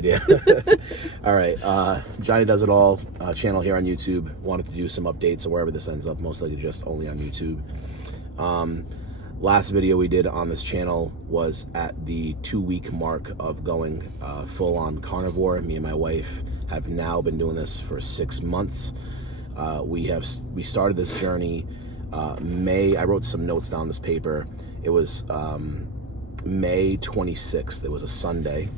idea. All right. Johnny Does It All channel here on YouTube. Wanted to do some updates or wherever this ends up. Most likely just only on YouTube. Last video we did on this channel was at the 2-week mark of going full on carnivore. Me and my wife have now been doing this for 6 months. We started this journey May. I wrote some notes down this paper. It was May 26th. It was a Sunday.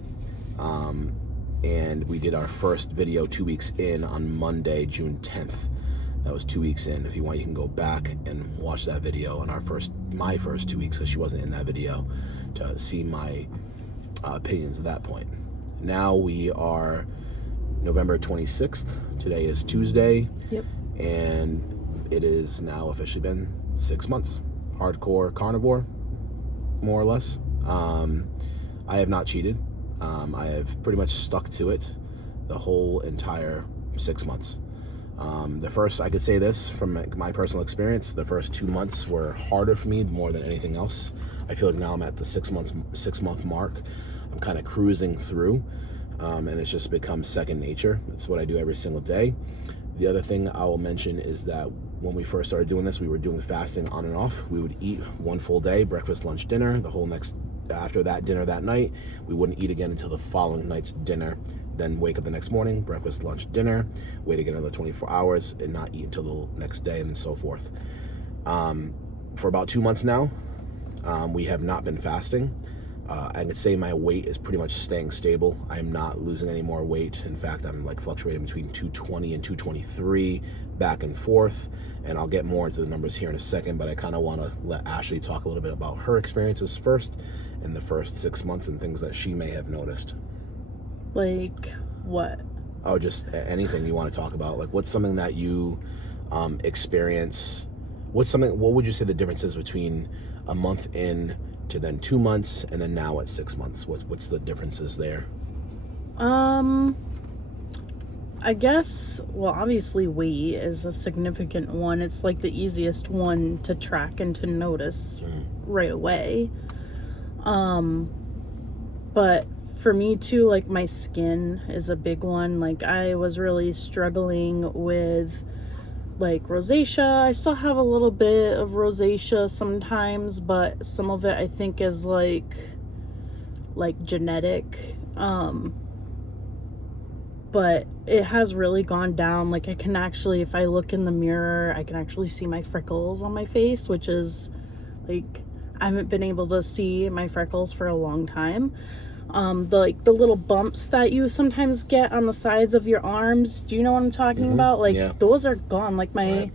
And we did our first video 2 weeks in on Monday, June 10th. That was 2 weeks in. If you want, you can go back and watch that video on my first 2 weeks, because she wasn't in that video, to see my opinions at that point. Now we are November 26th. Today is Tuesday. Yep. And it is now officially been 6 months. Hardcore carnivore, more or less. I have not cheated. I have pretty much stuck to it the whole entire 6 months. The first, I could say this from my personal experience, the first 2 months were harder for me more than anything else. I feel like now I'm at the 6 month mark. I'm kind of cruising through, and it's just become second nature. That's what I do every single day. The other thing I will mention is that when we first started doing this, we were doing fasting on and off. We would eat one full day, breakfast, lunch, dinner. The whole next, after that dinner that night, we wouldn't eat again until the following night's dinner. Then wake up the next morning, breakfast, lunch, dinner, wait again another 24 hours, and not eat until the next day, and then so forth. For about 2 months now, we have not been fasting. I could say my weight is pretty much staying stable. I'm not losing any more weight. In fact, I'm like fluctuating between 220 and 223, back and forth. And I'll get more into the numbers here in a second, but I kind of want to let Ashley talk a little bit about her experiences first in the first 6 months and things that she may have noticed. Like what? Oh, just anything you want to talk about. Like, what's something that you experience? What would you say the difference is between a month in to then 2 months and then now at 6 months? What's the differences there? I guess, well, obviously weight is a significant one. It's like the easiest one to track and to notice right away. But for me too, like my skin is a big one. Like I was really struggling with like rosacea. I still have a little bit of rosacea sometimes, but some of it I think is like genetic. But it has really gone down. Like I can actually, if I look in the mirror, I can actually see my freckles on my face, which is like, I haven't been able to see my freckles for a long time. The little bumps that you sometimes get on the sides of your arms. Do you know what I'm talking about? Like those are gone. Like my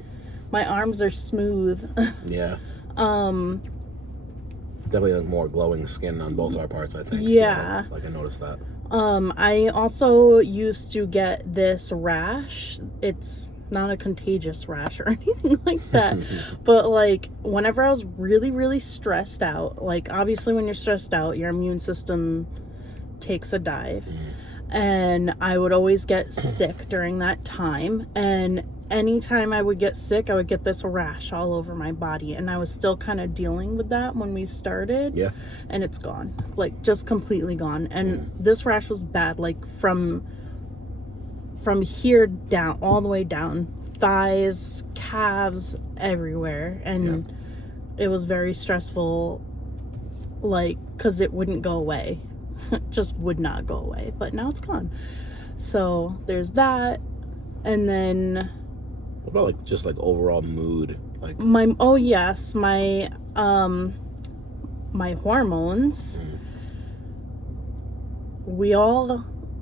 arms are smooth. Yeah. Definitely like more glowing skin on both our parts, I think. Yeah. Like I noticed that. I also used to get this rash. It's not a contagious rash or anything like that. But like whenever I was really, really stressed out, like obviously when you're stressed out, your immune system takes a dive. And I would always get sick during that time. And anytime I would get sick, I would get this rash all over my body. And I was still kind of dealing with that when we started. Yeah. And it's gone. Like just completely gone. And this rash was bad, like from here down, all the way down, thighs, calves, everywhere. And it was very stressful, like, because it wouldn't go away. Just would not go away. But now it's gone. So there's that. And then what about like just like overall mood? Like my my hormones.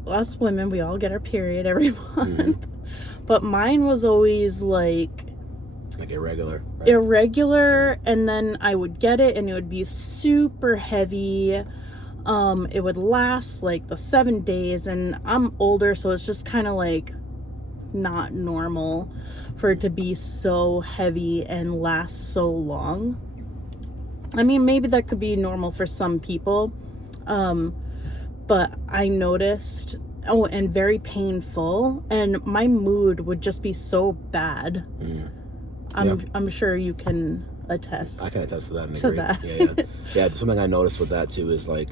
Us women, we all get our period every month. But mine was always like irregular. Right? Irregular, and then I would get it and it would be super heavy. It would last like the 7 days, and I'm older, so it's just kind of like not normal for it to be so heavy and last so long. I mean, maybe that could be normal for some people, but I noticed, and very painful, and my mood would just be so bad. I'm sure you can attest. I can attest to that. To that. Yeah. Something I noticed with that too is like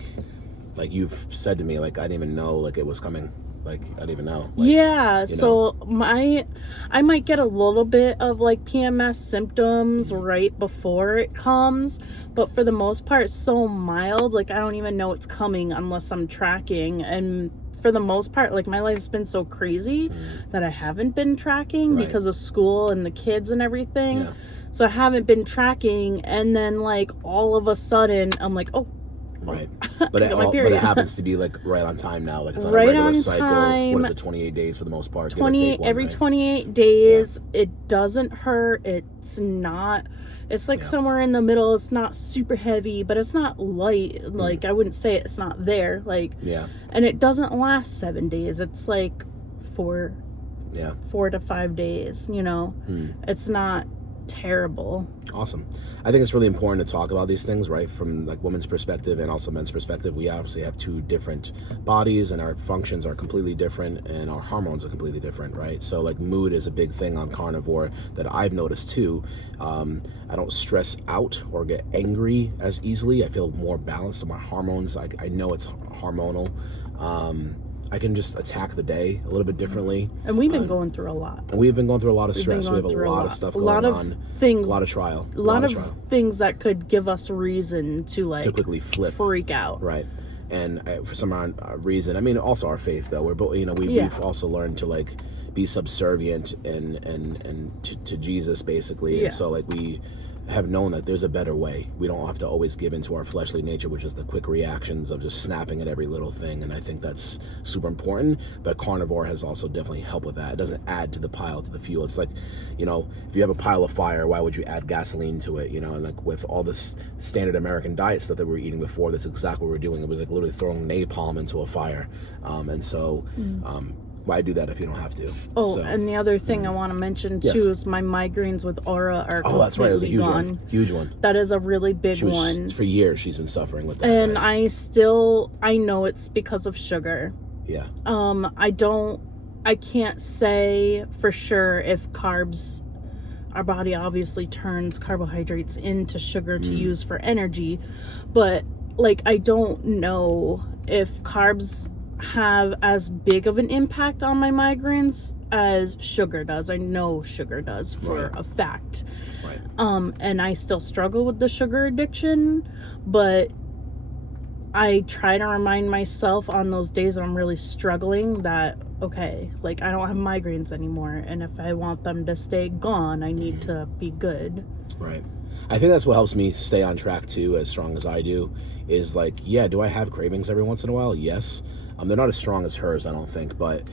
Like you've said to me, like I didn't even know like it was coming. Like I didn't even know. Like, yeah, so I might get a little bit of like PMS symptoms right before it comes, but for the most part it's so mild, like I don't even know it's coming unless I'm tracking. And for the most part, like my life's been so crazy that I haven't been tracking because of school and the kids and everything. So I haven't been tracking, and then like all of a sudden I'm like, oh, right. But it happens to be like right on time now. Like it's on right a regular on cycle. Time. What is it, 28 days for the most part? 28 every 28 days. It doesn't hurt. It's not. It's like somewhere in the middle. It's not super heavy, but it's not light. Like I wouldn't say it's not there. Like and it doesn't last 7 days. It's like 4 to 5 days. You know, it's not terrible. Awesome. I think it's really important to talk about these things, right, from like women's perspective and also men's perspective. We obviously have two different bodies and our functions are completely different and our hormones are completely different, right? So like mood is a big thing on carnivore that I've noticed too. I don't stress out or get angry as easily. I feel more balanced in my hormones. I know it's hormonal. I can just attack the day a little bit differently. And we've been going through a lot. And we've been going through a lot of stress. We have a lot of stuff going on. Things, a lot of trial. A lot of things that could give us reason to like quickly freak out. Right. And for some reason, I mean, also our faith though. We're both, you know, we've also learned to like be subservient and to Jesus basically. And so like we have known that there's a better way. We don't have to always give into our fleshly nature, which is the quick reactions of just snapping at every little thing. And I think that's super important. But carnivore has also definitely helped with that. It doesn't add to the pile, to the fuel. It's like, you know, if you have a pile of fire, why would you add gasoline to it? You know, and like with all this standard American diet stuff that we were eating before, that's exactly what we were doing. It was like literally throwing napalm into a fire. Why do that if you don't have to? Oh, and the other thing I want to mention too is my migraines with aura are that's right. It was a huge gone. Huge one. That is a really big one. For years, she's been suffering with that. And I know it's because of sugar. Yeah. I can't say for sure if carbs, our body obviously turns carbohydrates into sugar to use for energy, but like I don't know if carbs have as big of an impact on my migraines as sugar does. I know sugar does for a fact. Right. And I still struggle with the sugar addiction, but I try to remind myself on those days when I'm really struggling that, okay, like I don't have migraines anymore, and if I want them to stay gone, I need to be good. Right. I think that's what helps me stay on track too, as strong as I do, is like, do I have cravings every once in a while? Yes. They're not as strong as hers, I don't think, but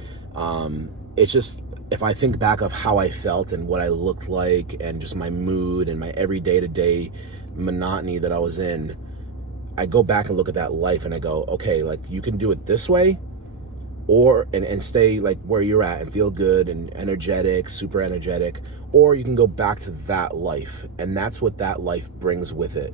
it's just, if I think back of how I felt and what I looked like and just my mood and my every day-to-day monotony that I was in, I go back and look at that life and I go, okay, like you can do it this way or and stay like where you're at and feel good and energetic, super energetic, or you can go back to that life, and that's what that life brings with it.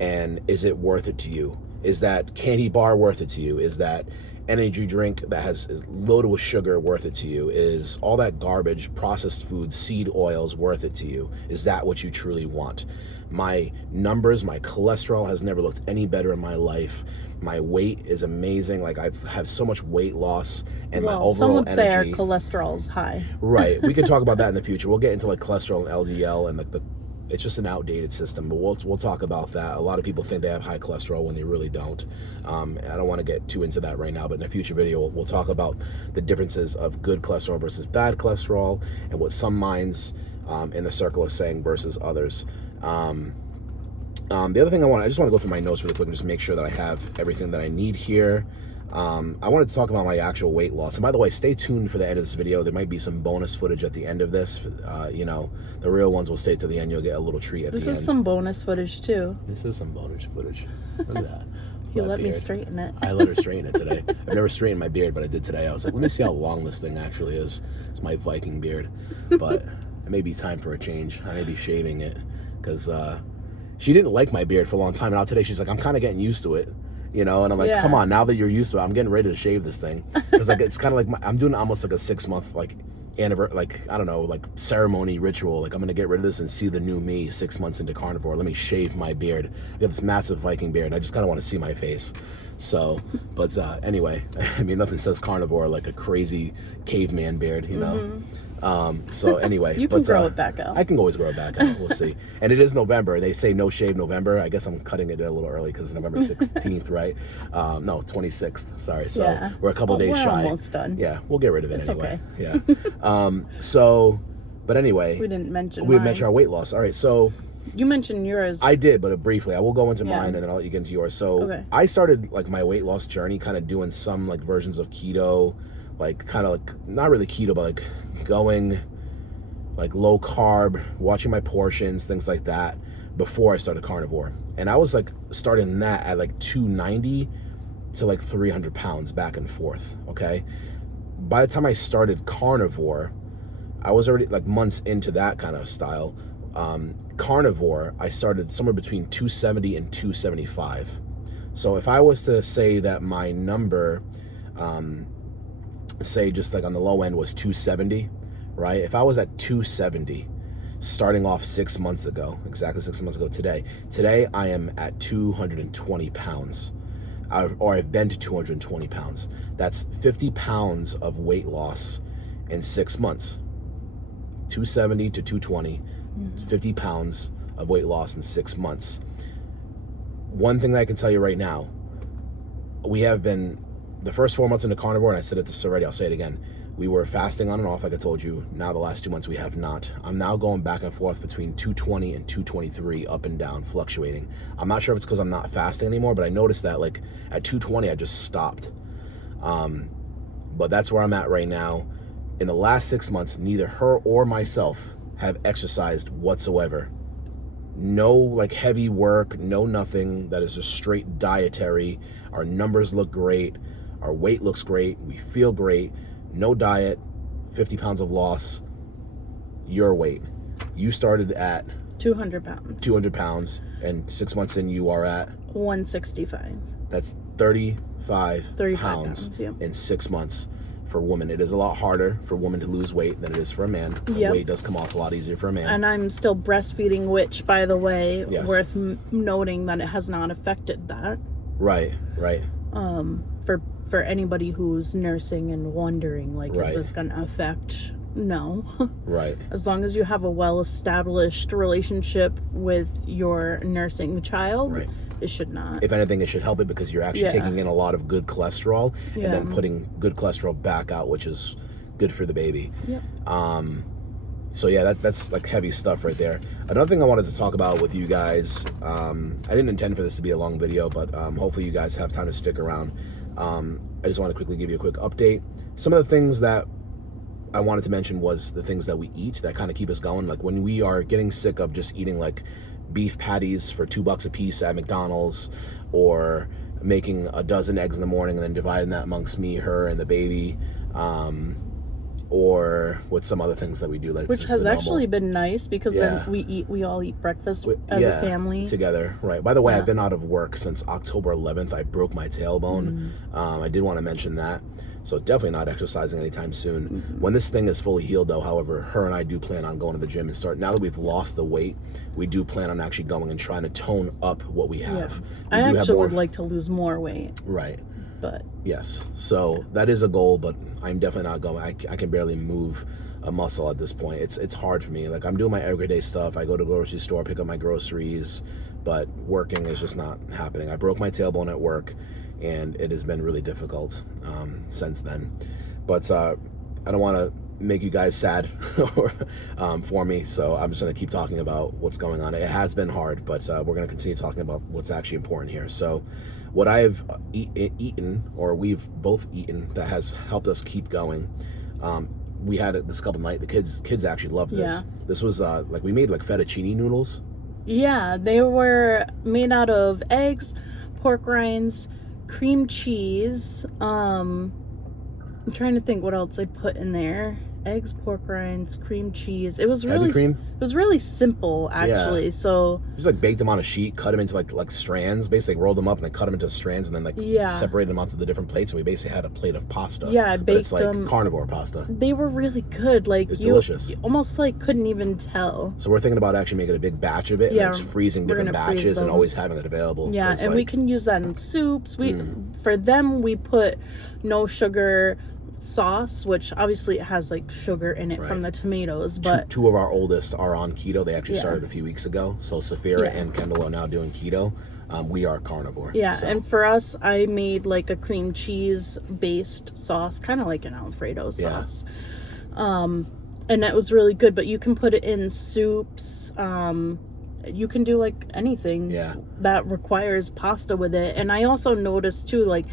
And is it worth it to you? Is that candy bar worth it to you? Is that energy drink that is loaded with sugar worth it to you? Is all that garbage, processed food, seed oils worth it to you? Is that what you truly want? My numbers, my cholesterol has never looked any better in my life. My weight is amazing. Like I have so much weight loss, and my overall some would say our energy. cholesterol is high. Right. We can talk about that in the future. We'll get into like cholesterol and LDL and like it's just an outdated system, but we'll talk about that. A lot of people think they have high cholesterol when they really don't. I don't want to get too into that right now, but in a future video, we'll talk about the differences of good cholesterol versus bad cholesterol and what some minds in the circle are saying versus others. The other thing I just want to go through my notes really quick and just make sure that I have everything that I need here. I wanted to talk about my actual weight loss. And by the way, stay tuned for the end of this video. There might be some bonus footage at the end of this. You know, the real ones will stay to the end. You'll get a little treat at the end. This is some bonus footage too. This is some bonus footage. Look at that. You let me straighten it. I let her straighten it today. I've never straightened my beard, but I did today. I was like, let me see how long this thing actually is. It's my Viking beard. But it may be time for a change. I may be shaving it because she didn't like my beard for a long time. And now today she's like, I'm kind of getting used to it. You know, and I'm like, come on, now that you're used to it, I'm getting ready to shave this thing. Because like, it's kind of like, I'm doing almost like a 6 month like like, I don't know, like ceremony ritual. Like, I'm going to get rid of this and see the new me 6 months into carnivore. Let me shave my beard. I got this massive Viking beard. I just kind of want to see my face. So, but anyway, I mean, nothing says carnivore like a crazy caveman beard, you know? So anyway, You can grow it back out. I can always grow it back out. We'll see. And it is November. They say no shave November. I guess I'm cutting it a little early because it's November 16th, right? No, 26th. Sorry. So Yeah. we're a couple days shy. We're almost done. Yeah, we'll get rid of it It's anyway. okay. Yeah. So, but anyway, We didn't mention we mine. mentioned our weight loss. All right. So You mentioned yours. I did, but briefly. I will go into Yeah. mine and then I'll let you get into yours. So Okay. I started like my weight loss journey, kind of doing some like versions of keto, like kind of like not really keto, but like going like low carb, watching my portions, things like that, before I started carnivore. And I was like starting that at like 290 to like 300 pounds back and forth. Okay. By the time I started carnivore, I was already like months into that kind of style. Carnivore, I started somewhere between 270 and 275. So if I was to say that my number, say just like on the low end was 270, right? If I was at 270, starting off 6 months ago, exactly 6 months ago today I am at 220 pounds. I've been to 220 pounds. That's 50 pounds of weight loss in 6 months. 270 to 220, 50 pounds of weight loss in 6 months. One thing that I can tell you right now, we have been, the first 4 months into carnivore, and I said this already, I'll say it again, we were fasting on and off, like I told you. Now the last 2 months we have not. I'm now going back and forth between 220 and 223, up and down, fluctuating. I'm not sure if it's because I'm not fasting anymore, but I noticed that like at 220 I just stopped. But that's where I'm at right now. In the last 6 months, neither her or myself have exercised whatsoever. No like heavy work, no nothing. That is just straight dietary. Our numbers look great. Our weight looks great. We feel great. No diet, 50 pounds of loss. Your weight. You started at 200 pounds. 200 pounds, and 6 months in, you are at 165. That's 35 pounds, yeah. in 6 months. For women, it is a lot harder for women to lose weight than it is for a man. Yep. Weight does come off a lot easier for a man. And I'm still breastfeeding, which, by the way, Yes. worth noting that it has not affected that. Right. For anybody who's nursing and wondering, like, Right. is this going to affect? No. Right. As long as you have a well-established relationship with your nursing child, Right. it should not. If anything, it should help it because you're actually taking in a lot of good cholesterol and then putting good cholesterol back out, which is good for the baby. Yep. So yeah, that's like heavy stuff right there. Another thing I wanted to talk about with you guys, I didn't intend for this to be a long video, but hopefully you guys have time to stick around. I just want to quickly give you a quick update. Some of the things that I wanted to mention was the things that we eat that kind of keep us going. Like when we are getting sick of just eating like beef patties for $2 a piece at McDonald's, or making a dozen eggs in the morning and then dividing that amongst me, her, and the baby, or with some other things that we do, like which just has the normal- actually been nice because then we all eat breakfast as a family together. Right. By the way, I've been out of work since October 11th. I broke my tailbone. I did want to mention that. So definitely not exercising anytime soon. When this thing is fully healed, though, however, her and I do plan on going to the gym and start. Now that we've lost the weight, we do plan on actually going and trying to tone up what we have. I actually would like to lose more weight. Right. But yes, so that is a goal, but I'm definitely not going. I can barely move a muscle at this point. It's hard for me. Like, I'm doing my everyday stuff. I go to the grocery store, pick up my groceries, but working is just not happening. I broke my tailbone at work, and it has been really difficult since then. But I don't want to make you guys sad for me, so I'm just going to keep talking about what's going on. It has been hard, but we're going to continue talking about what's actually important here. So what I've eaten, or we've both eaten, that has helped us keep going, we had it this couple nights. The kids actually loved this. Yeah. This was like, we made like fettuccine noodles. Yeah, they were made out of eggs, pork rinds, cream cheese. I'm trying to think what else I put in there. eggs, pork rinds, cream cheese. It was Heavy really cream? It was really simple, actually. Yeah. So Just like baked them on a sheet, cut them into like strands, basically rolled them up and then cut them into strands and then like Yeah. separated them onto the different plates. And we basically had a plate of pasta. Yeah, I but baked it's like them. carnivore pasta. They were really good. Like It's you delicious. almost like couldn't even tell. So we're thinking about actually making a big batch of it Yeah, and like freezing we're different gonna freeze batches and them. always having it available. Yeah, It's and like, we can use that in soups. For them we put no sugar sauce, which obviously it has like sugar in it from the tomatoes, but two of our oldest are on keto. They actually Yeah. started a few weeks ago. So Safira Yeah. and Kendall are now doing keto. We are carnivore. yeah, so. and for us, I made like a cream cheese based sauce, kind of like an Alfredo sauce. And that was really good, but you can put it in soups. You can do like anything that requires pasta with it. And I also noticed too, like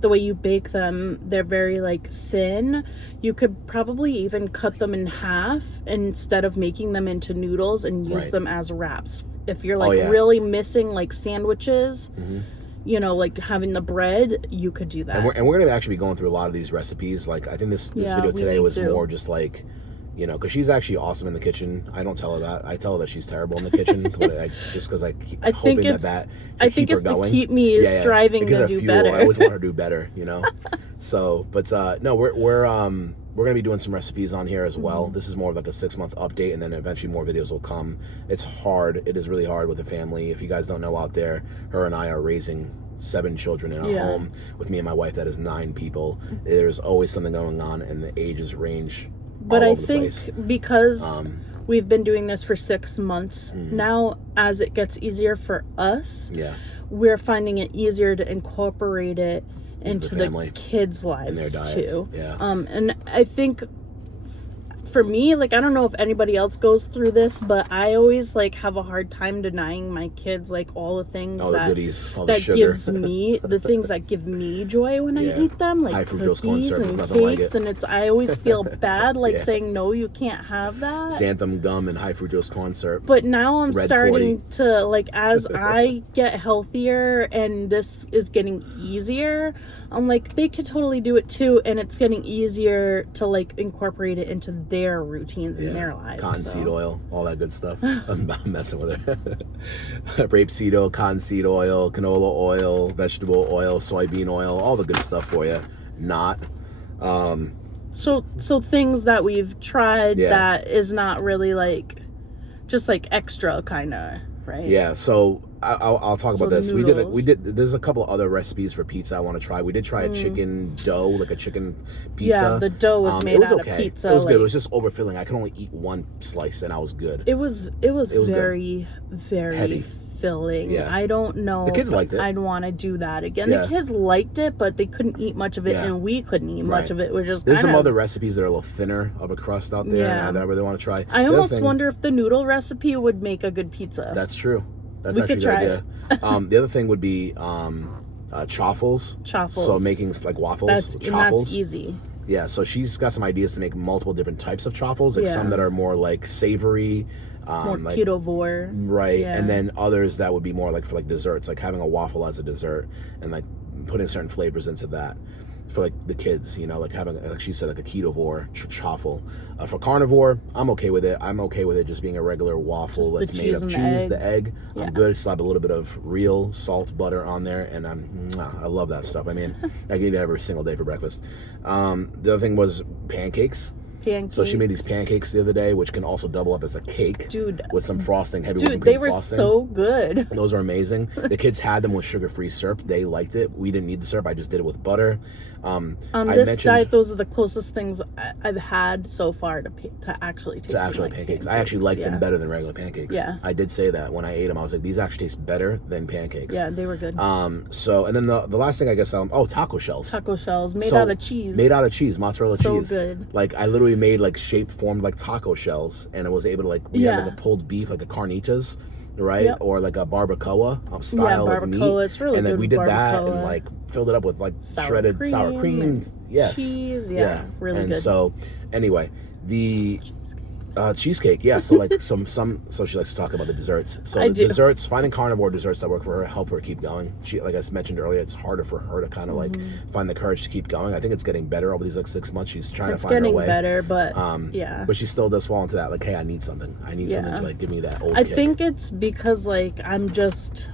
the way you bake them, they're very like thin. You could probably even cut them in half instead of making them into noodles and use them as wraps. If you're like really missing like sandwiches, you know, like having the bread, you could do that. And we're going to actually be going through a lot of these recipes. Like I think this video today was more just like, you know, because she's actually awesome in the kitchen. I don't tell her that. I tell her that she's terrible in the kitchen, but just because I keep hoping I think it's to keep me striving to do better. I always want her to do better, you know. So, but no, we're gonna be doing some recipes on here as well. This is more of like a 6-month update, and then eventually more videos will come. It's hard. It is really hard with a family. If you guys don't know out there, her and I are raising 7 children in our home with me and my wife. That is 9 people. There's always something going on, and the ages range. But I think because we've been doing this for 6 months now, as it gets easier for us, we're finding it easier to incorporate it into the kids' lives too. And I think for me, like, I don't know if anybody else goes through this, but I always like have a hard time denying my kids like all the things the goodies, all the that sugar. gives me the things that give me joy when I eat them, like high fructose corn cookies syrup is and nothing like cakes, it. and I always feel bad like saying no, you can't have that. Xanthan gum and high fructose corn syrup. But now I'm Red starting 40. to like, as I get healthier and this is getting easier, I'm like, they could totally do it too, and it's getting easier to like incorporate it into their routines in their lives. Cottonseed oil, all that good stuff. I'm messing with it. Rapeseed oil, cottonseed oil, canola oil, vegetable oil, soybean oil, all the good stuff for you. Not. So things that we've tried that is not really like, just like extra kind of, right? Yeah. So I'll talk about this. Noodles. We did. There's a couple other recipes for pizza I want to try. We did try a chicken dough, like a chicken pizza. Yeah, the dough was made out of pizza. It was good. It was just overfilling. I could only eat one slice, and I was good. It was very, very heavy. filling. Yeah. I don't know. The kids liked it. I'd want to do that again. Yeah. The kids liked it, but they couldn't eat much of it, and we couldn't eat much of it. We're just There's some other recipes that are a little thinner of a crust out there that I really want to try. I almost wonder if the noodle recipe would make a good pizza. That's true. That's actually a good idea. The other thing would be chaffles. Chaffles. So making like waffles. Chaffles. That's easy. Yeah, so she's got some ideas to make multiple different types of chaffles, like some that are more like savory, more like KETO-VORE. right, and then others that would be more like for like desserts, like having a waffle as a dessert and like putting certain flavors into that for like the kids, you know, like having, like she said, like a KETO-VORE chaffle. For carnivore, I'm okay with it. I'm okay with it just being a regular waffle that's made of cheese, the egg. I'm good. Slap a little bit of real salt butter on there, and I love that stuff. I mean, I can eat it every single day for breakfast. The other thing was pancakes. So she made these pancakes the other day, which can also double up as a cake, with some frosting, heavy whipping cream frosting. They were so good. Those are amazing. The kids had them with sugar-free syrup. They liked it. We didn't need the syrup. I just did it with butter. On this diet, those are the closest things I've had so far to actually taste. To actually pancakes. I actually like them better than regular pancakes. Yeah. I did say that when I ate them. I was like, these actually taste better than pancakes. Yeah, they were good. So, and then the last thing I guess, taco shells. Taco shells made out of cheese. Made out of cheese, mozzarella cheese. So good. Like, I literally made like formed like taco shells, and I was able to like, we had like a pulled beef, like a carnitas, right? Or like a barbacoa style like meat. It's really and then good. we did that and like filled it up with like shredded sour cream. Yes. Cheese, really and good. So anyway, the Cheesecake, yeah. So like so she likes to talk about the desserts. So I the do. desserts, finding carnivore desserts that work for her help her keep going. She, like I mentioned earlier, it's harder for her to kind of like find the courage to keep going. I think it's getting better over these like 6 months. She's trying to find her way. It's getting better, but yeah. But she still does fall into that like, hey, I need something. I need something to like give me that old I kick. think it's because like I'm just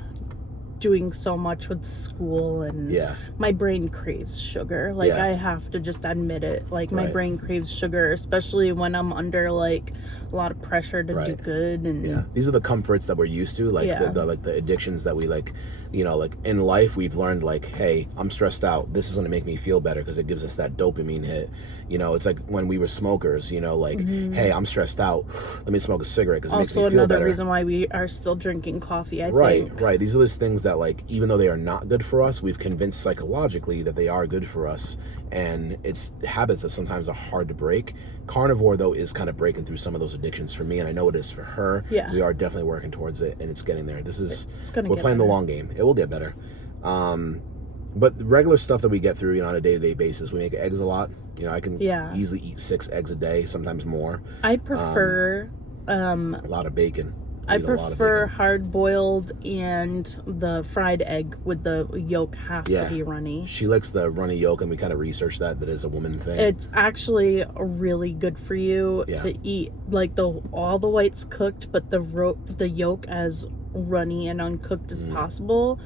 doing so much with school and my brain craves sugar. Like I have to just admit it. Like my brain craves sugar, especially when I'm under like a lot of pressure to do good. And these are the comforts that we're used to, like the like the addictions that we like, you know, like in life we've learned like, hey, I'm stressed out, this is going to make me feel better because it gives us that dopamine hit. You know, it's like when we were smokers, you know, like, hey, I'm stressed out, let me smoke a cigarette because it makes me feel better. Also another reason why we are still drinking coffee, I think. Right. These are those things that like, even though they are not good for us, we've convinced psychologically that they are good for us. And it's habits that sometimes are hard to break. Carnivore, though, is kind of breaking through some of those addictions for me, and I know it is for her. Yeah. We are definitely working towards it, and it's getting there. We're playing the long game. It will get better. But the regular stuff that we get through, you know, on a day-to-day basis, we make eggs a lot. You know, I can easily eat 6 eggs a day, sometimes more. I prefer a lot of bacon. I prefer hard-boiled and the fried egg with the yolk has to be runny. She likes the runny yolk, and we kind of researched that is a woman thing. It's actually really good for you to eat like all the whites cooked, but the yolk as runny and uncooked as possible.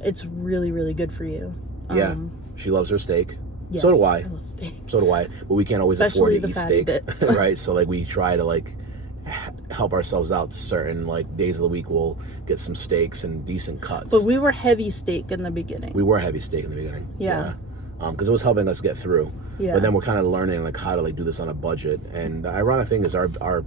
It's really, really good for you. She loves her steak. Yes, so do I. I love steak. So do I. But we can't always Especially afford to eat steak, bits. right? So like we try to like help ourselves out to certain like days of the week. We'll get some steaks and decent cuts. But we were heavy steak in the beginning. We were heavy steak in the beginning. Yeah. Because it was helping us get through. Yeah. But then we're kind of learning like how to like do this on a budget. And the ironic thing is our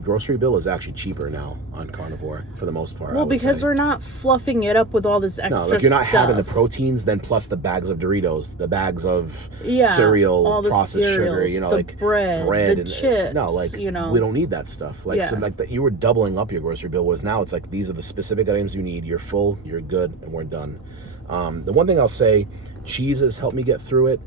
grocery bill is actually cheaper now on Carnivore for the most part. Well, because we're not fluffing it up with all this extra stuff. No, like you're not having the proteins, then plus the bags of Doritos, the bags of cereal, all the processed cereals, sugar, you know, the like bread, the chips. No, like you know, we don't need that stuff. Like so, like you were doubling up your grocery bill. Was now it's like these are the specific items you need. You're full, you're good, and we're done. The one thing I'll say, cheese has helped me get through it.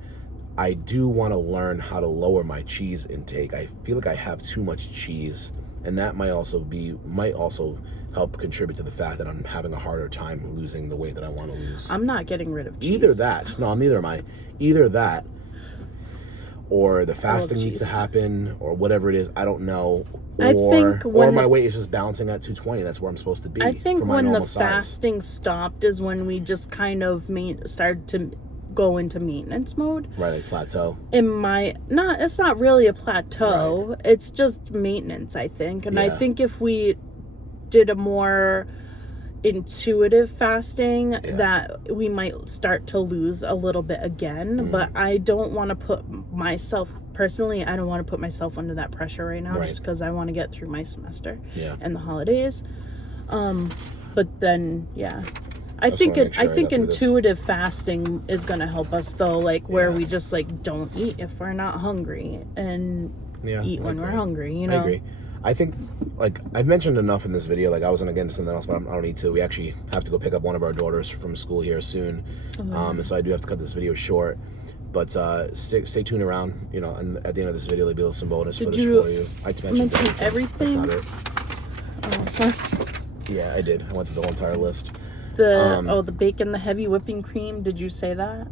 I do want to learn how to lower my cheese intake. I feel like I have too much cheese. And that might also help contribute to the fact that I'm having a harder time losing the weight that I want to lose. I'm not getting rid of cheese. Either that. No, neither am I. Either that, or the fasting needs to happen, or whatever it is. I don't know. Or my weight is just balancing at 220. That's where I'm supposed to be. I think for my when the normal size. fasting stopped is when we just kind of started to go into maintenance mode. Right, like plateau. It's not really a plateau. Right. It's just maintenance, I think. And I think if we did a more intuitive fasting, that we might start to lose a little bit again. But I don't want to put myself, personally, I don't want to put myself under that pressure right now, just because I want to get through my semester and the holidays. But then, I think intuitive fasting is going to help us though, like where we just like don't eat if we're not hungry and eat when we're hungry, you know. I agree. I think like I've mentioned enough in this video, like I was going to get into something else, but I don't need to. We actually have to go pick up one of our daughters from school here soon. And so I do have to cut this video short. But stay tuned around, you know, and at the end of this video there'll be some bonus footage for you. I mentioned everything. That's not it. Yeah, I did. I went through the whole entire list. The bacon, the heavy whipping cream. Did you say that?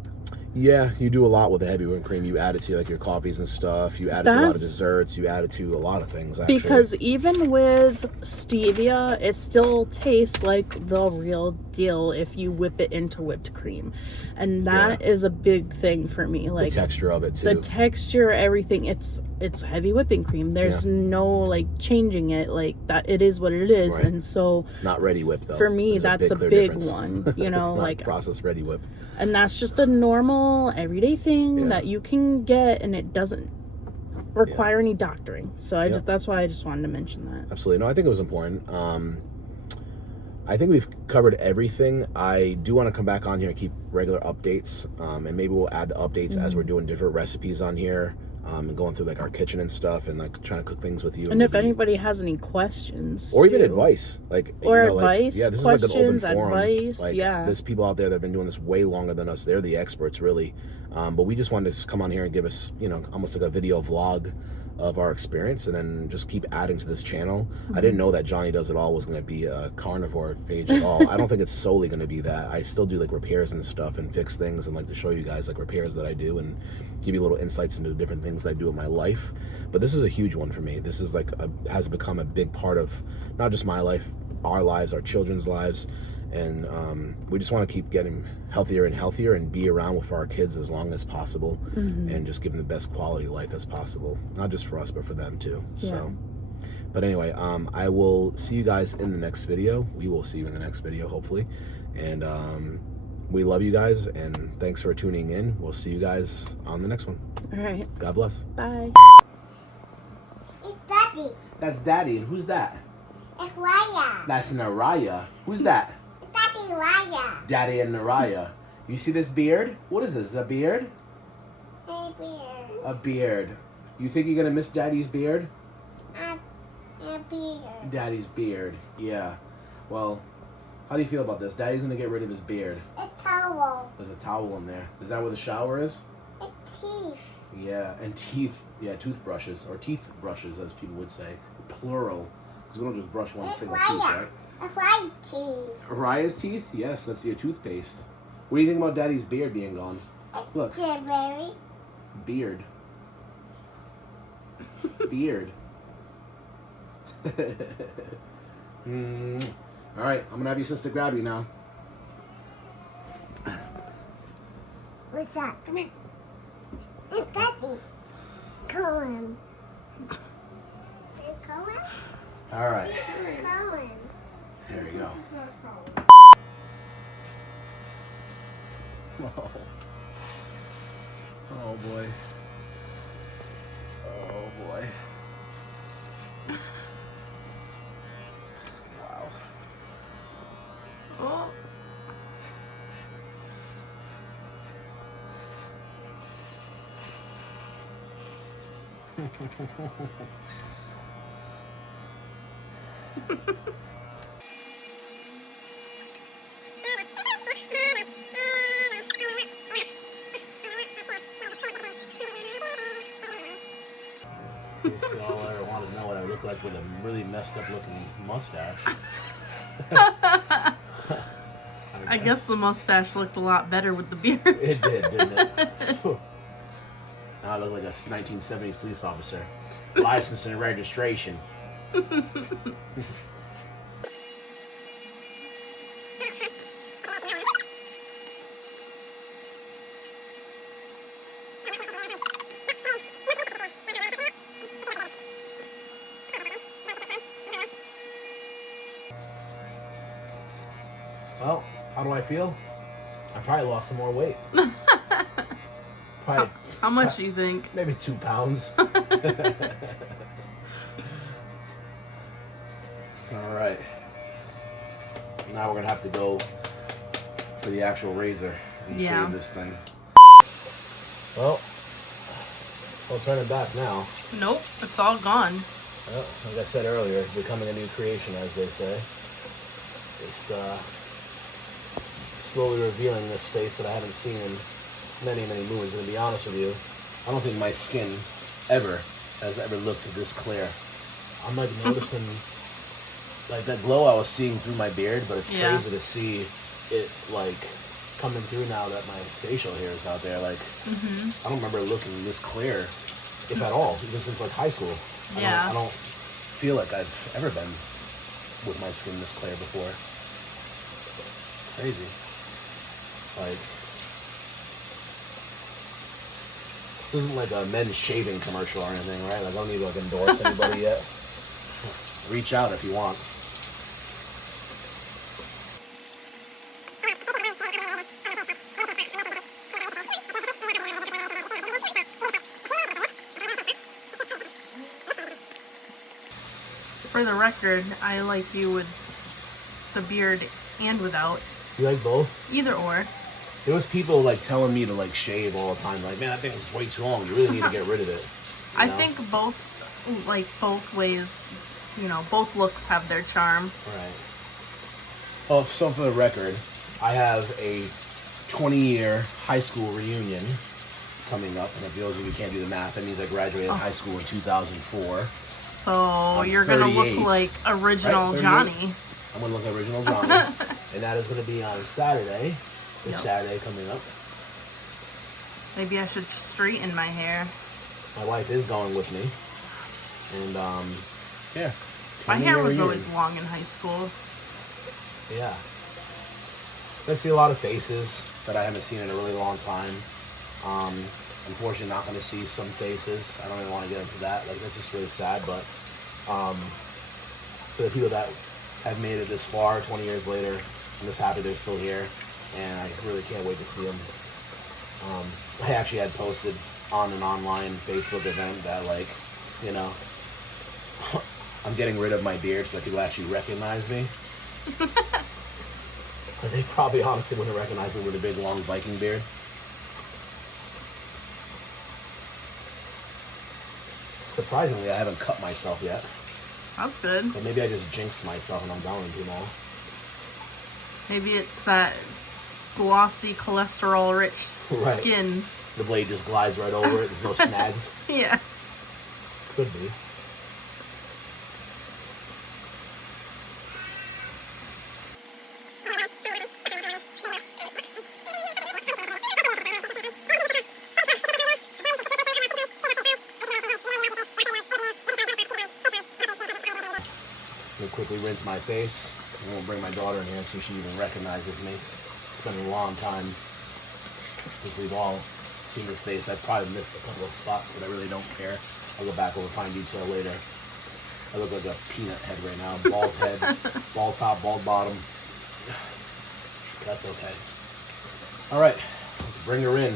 Yeah, you do a lot with the heavy whipping cream. You add it to like your coffees and stuff. You add it to a lot of desserts. You add it to a lot of things, actually. Because even with stevia, it still tastes like the real deal if you whip it into whipped cream. And that is a big thing for me. Like the texture of it, too. The texture, everything. It's heavy whipping cream. There's no, like, changing it. Like, that. It is what it is. Right. And so... It's not ready whip, though. For me, that's a big one. You know, it's not like... processed ready whip. And that's just a normal, everyday thing that you can get, and it doesn't require any doctoring. So that's why I just wanted to mention that. Absolutely. No, I think it was important. I think we've covered everything. I do want to come back on here and keep regular updates, and maybe we'll add the updates as we're doing different recipes on here. And going through like our kitchen and stuff, and like trying to cook things with you. And if anybody has any questions, or even advice, like advice, this is like an open forum. Advice, like, there's people out there that have been doing this way longer than us. They're the experts, really. But we just wanted to come on here and give us, you know, almost like a video vlog of our experience, and then just keep adding to this channel. I didn't know that Johnny Does It All was going to be a carnivore page at all. I don't think it's solely going to be that. I still do like repairs and stuff and fix things, and like to show you guys like repairs that I do and give you little insights into different things that I do in my life. But this is a huge one for me. This is like has become a big part of not just my life, our lives, our children's lives. And we just want to keep getting healthier and healthier and be around with our kids as long as possible, and just give them the best quality life as possible, not just for us but for them too. Yeah. So but anyway, I will see you guys in the next video. We will see you in the next video, hopefully. And we love you guys, and thanks for tuning in. We'll see you guys on the next one. All right. God bless. Bye. It's Daddy. That's Daddy. And who's that? It's Raya. That's Naraya. Who's that? Daddy Raya. Daddy and Naraya. You see this beard? What is this? A beard? Hey, beard. A beard. You think you're gonna miss Daddy's beard? A beard. Daddy's beard. Yeah. Well, how do you feel about this? Daddy's gonna get rid of his beard. A towel. There's a towel in there. Is that where the shower is? A teeth. Yeah, and teeth. Yeah, toothbrushes, or teeth brushes, as people would say, plural. Because we don't just brush one It's single tooth, Raya. right? A white teeth. Raya's teeth? Yes, that's your toothpaste. What do you think about Daddy's beard being gone? Look, Strawberry. beard. Beard. All right, I'm gonna have your sister grab you now. What's that? Come here. It's Daddy. Cohen. Cohen? All right, Cohen. here we go. Oh, oh boy. Oh boy. Wow. Oh. In case y'all ever want to know what I look like with a really messed up looking mustache. I guess the mustache looked a lot better with the beard. It did, didn't it? Now I look like a 1970s police officer. License and registration. Well, how do I feel? I probably lost some more weight. Probably How much do you think? maybe 2 pounds. All right. Now we're gonna have to go for the actual razor and Yeah. shave this thing. Well, I'll turn it back now. Nope, it's all gone. Well, like I said earlier, it's becoming a new creation, as they say. Just slowly revealing this face that I haven't seen in many, many moons. And to be honest with you, I don't think my skin has ever looked this clear. I'm like noticing like that glow I was seeing through my beard, but it's Yeah. crazy to see it like coming through now that my facial hair is out there. Like I don't remember looking this clear, if at all, even since like high school. Yeah. I don't feel like I've ever been with my skin this clear before. Crazy. Like, this isn't like a men's shaving commercial or anything, right? Like, I don't need to like endorse anybody yet. Reach out if you want. For the record, I like you with the beard and without. You like both? Either or. There was people like telling me to like shave all the time. Like, man, I think it's way too long. You really need to get rid of it. I You know? think both ways, both looks have their charm. Right. Oh, so for the record, I have a 20-year high school reunion coming up. And if those of you can't do the math, that means I graduated high school in 2004. So you're gonna look 38. like original Right, 38. Johnny. I'm gonna look like original Johnny, and that is gonna be on Saturday. This Saturday coming up. Maybe I should straighten my hair. My wife is going with me, and yeah. My hair was reunion. always long in high school. Yeah. I see a lot of faces that I haven't seen in a really long time. Unfortunately, not going to see some faces. I don't even want to get into that. Like, that's just really sad. But for the people that have made it this far, 20 years later, I'm just happy they're still here, and I really can't wait to see them. I actually had posted on an online Facebook event that, like, you know, I'm getting rid of my beard so that people actually recognize me. They probably honestly wouldn't recognize me with a big long Viking beard. Surprisingly, I haven't cut myself yet. That's good. But maybe I just jinxed myself and I'm going to now. Maybe it's that glossy, cholesterol-rich skin. The blade just glides right over it. There's no snags. Yeah. Could be. Quickly rinse my face. I won't bring my daughter in here so she even recognizes me. It's been a long time since we've all seen his face. I've probably missed a couple of spots, but I really don't care. I'll go back over fine detail later. I look like a peanut head right now. Bald head, bald top, bald bottom. That's okay. All right, let's bring her in.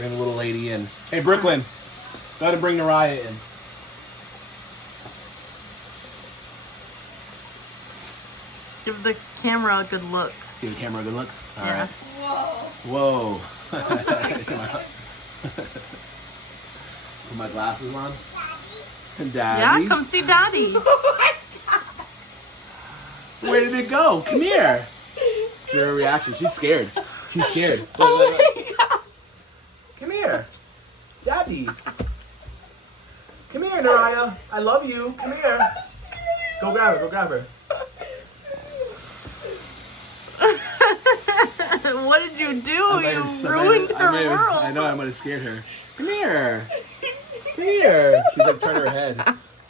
Bring the little lady in. Hey, Brooklyn, go ahead and bring Naraya in. Give the camera a good look. Give the camera a good look? All Yeah. right. Whoa. Put my glasses on. Daddy. Yeah, come see Daddy. Where did it go? Come here. See her reaction. She's scared. She's scared. Look, Oh look, look. my god. Come here. Daddy. Come here, Naraya. I love you. Come here. Go grab her. Go grab her. What did you do? You ruined her world. I know, I might have scared her. Come here. Come here. She's like, turn her head.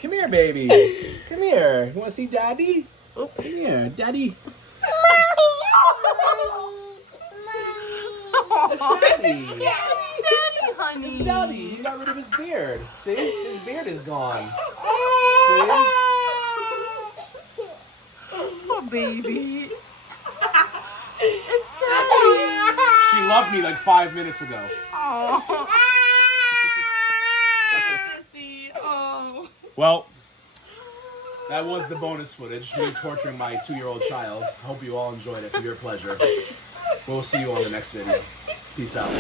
Come here, baby. Come here. You want to see Daddy? Oh, come here. Daddy. It's Daddy. It's Daddy, honey. It's Daddy. He got rid of his beard. See? His beard is gone. See? Oh, baby. It's Daddy. She loved me like 5 minutes ago. Oh. Sissy. Oh. Well, that was the bonus footage. Me torturing my 2-year-old child. I hope you all enjoyed it for your pleasure. We'll see you on the next video. Peace out.